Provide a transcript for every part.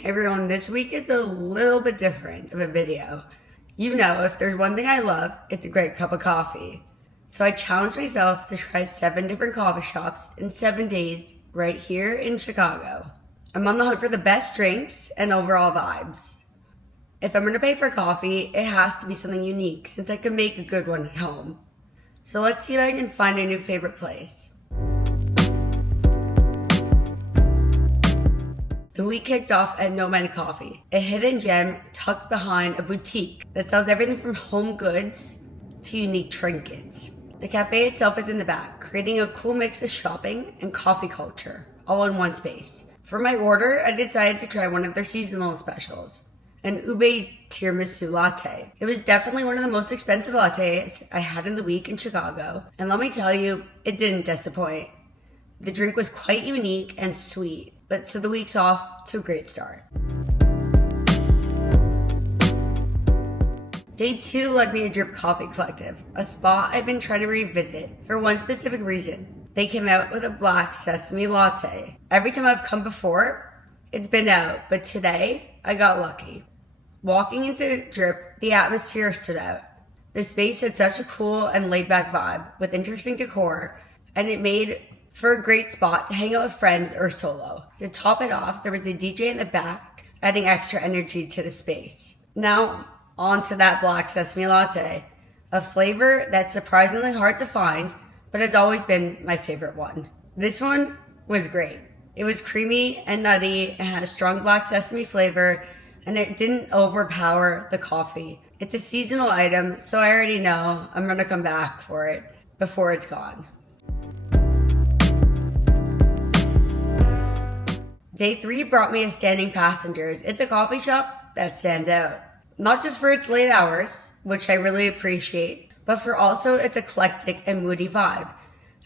Hey everyone, this week is a little bit different of a video. You know, if there's one thing I love, it's a great cup of coffee. So I challenged myself to try 7 different coffee shops in 7 days right here in Chicago. I'm on the hunt for the best drinks and overall vibes. If I'm gonna pay for coffee, it has to be something unique since I can make a good one at home. So let's see if I can find a new favorite place. The week kicked off at Nomad Coffee, a hidden gem tucked behind a boutique that sells everything from home goods to unique trinkets. The cafe itself is in the back, creating a cool mix of shopping and coffee culture, all in one space. For my order, I decided to try one of their seasonal specials, an ube tiramisu latte. It was definitely one of the most expensive lattes I had in the week in Chicago, and let me tell you, it didn't disappoint. The drink was quite unique and sweet, but so the week's off to a great start. Day 2 led me to Drip Coffee Collective, a spot I've been trying to revisit for one specific reason. They came out with a black sesame latte. Every time I've come before, it's been out, but today I got lucky. Walking into Drip, the atmosphere stood out. The space had such a cool and laid-back vibe with interesting decor, and it made for a great spot to hang out with friends or solo. To top it off, there was a DJ in the back, adding extra energy to the space. Now, on to that black sesame latte, a flavor that's surprisingly hard to find, but has always been my favorite one. This one was great. It was creamy and nutty and had a strong black sesame flavor, and it didn't overpower the coffee. It's a seasonal item, so I already know I'm gonna come back for it before it's gone. Day 3 brought me to Standing Passengers. It's a coffee shop that stands out. Not just for its late hours, which I really appreciate, but for also its eclectic and moody vibe.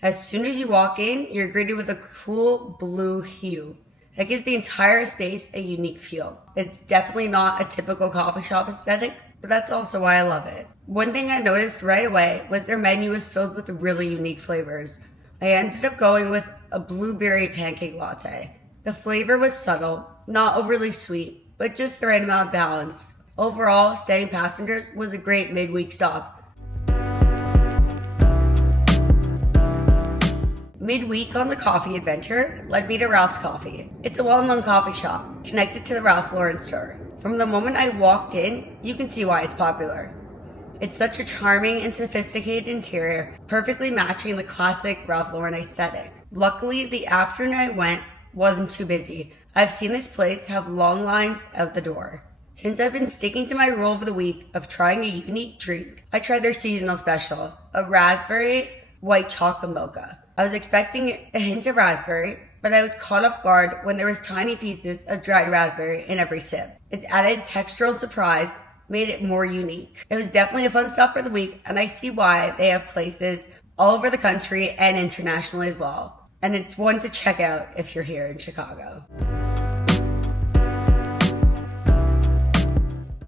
As soon as you walk in, you're greeted with a cool blue hue that gives the entire space a unique feel. It's definitely not a typical coffee shop aesthetic, but that's also why I love it. One thing I noticed right away was their menu was filled with really unique flavors. I ended up going with a blueberry pancake latte. The flavor was subtle, not overly sweet, but just the right amount of balance. Overall, Standing Passengers was a great midweek stop. Midweek on the coffee adventure led me to Ralph's Coffee. It's a well-known coffee shop connected to the Ralph Lauren store. From the moment I walked in, you can see why it's popular. It's such a charming and sophisticated interior, perfectly matching the classic Ralph Lauren aesthetic. Luckily, the afternoon I went wasn't too busy. I've seen this place have long lines out the door. Since I've been sticking to my rule of the week of trying a unique drink, I tried their seasonal special, a raspberry white chocolate mocha. I was expecting a hint of raspberry, but I was caught off guard when there was tiny pieces of dried raspberry in every sip. Its added textural surprise made it more unique. It was definitely a fun stop for the week, and I see why they have places all over the country and internationally as well. And it's one to check out if you're here in Chicago.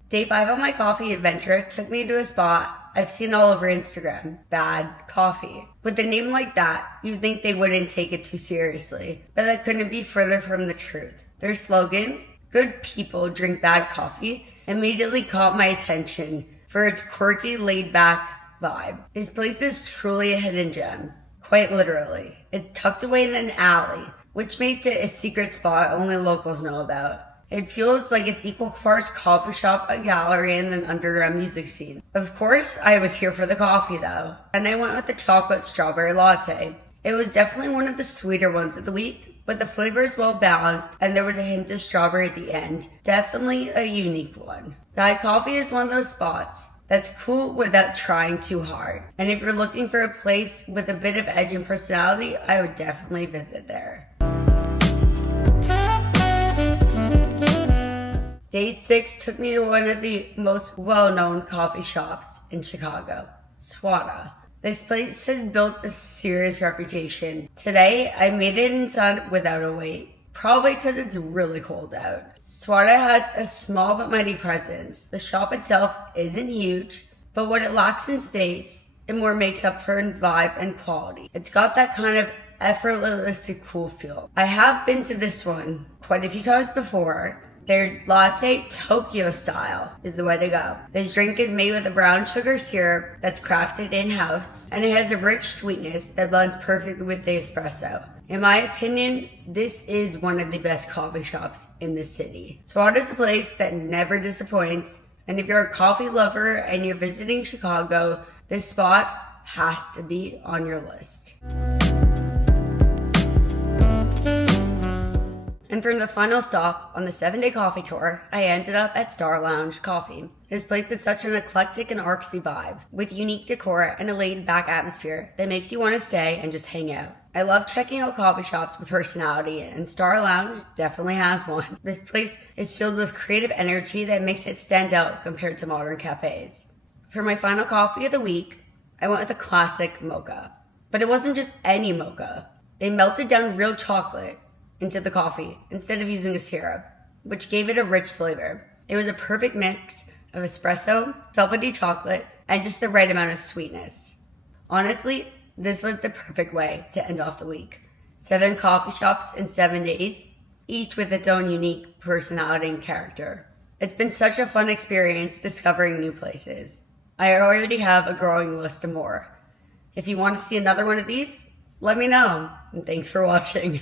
Day 5 on my coffee adventure took me to a spot I've seen all over Instagram, Bad Coffee. With a name like that, you'd think they wouldn't take it too seriously, but that couldn't be further from the truth. Their slogan, "Good people drink bad coffee," immediately caught my attention for its quirky, laid-back vibe. This place is truly a hidden gem. Quite literally. It's tucked away in an alley, which makes it a secret spot only locals know about. It feels like it's equal parts coffee shop, a gallery, and an underground music scene. Of course, I was here for the coffee though, and I went with the chocolate strawberry latte. It was definitely one of the sweeter ones of the week, but the flavor is well balanced, and there was a hint of strawberry at the end. Definitely a unique one. Bad Coffee is one of those spots that's cool without trying too hard. And if you're looking for a place with a bit of edge and personality, I would definitely visit there. Day 6 took me to one of the most well-known coffee shops in Chicago, Swada. This place has built a serious reputation. Today, I made it inside without a wait. Probably because it's really cold out. Swada has a small but mighty presence. The shop itself isn't huge, but what it lacks in space, it more makes up for in vibe and quality. It's got that kind of effortlessly cool feel. I have been to this one quite a few times before, Their latte Tokyo style is the way to go. This drink is made with a brown sugar syrup that's crafted in-house, and it has a rich sweetness that blends perfectly with the espresso. In my opinion, this is one of the best coffee shops in the city. Swat is a place that never disappoints, and if you're a coffee lover and you're visiting Chicago, this spot has to be on your list. And for the final stop on the 7-day coffee tour, I ended up at Star Lounge Coffee. This place is such an eclectic and artsy vibe, with unique decor and a laid-back atmosphere that makes you want to stay and just hang out. I love checking out coffee shops with personality, and Star Lounge definitely has one. This place is filled with creative energy that makes it stand out compared to modern cafes. For my final coffee of the week, I went with a classic mocha. But it wasn't just any mocha. They melted down real chocolate into the coffee instead of using a syrup, which gave it a rich flavor. It was a perfect mix of espresso, velvety chocolate, and just the right amount of sweetness. Honestly, this was the perfect way to end off the week. 7 coffee shops in 7 days, each with its own unique personality and character. It's been such a fun experience discovering new places. I already have a growing list of more. If you want to see another one of these, let me know. And thanks for watching.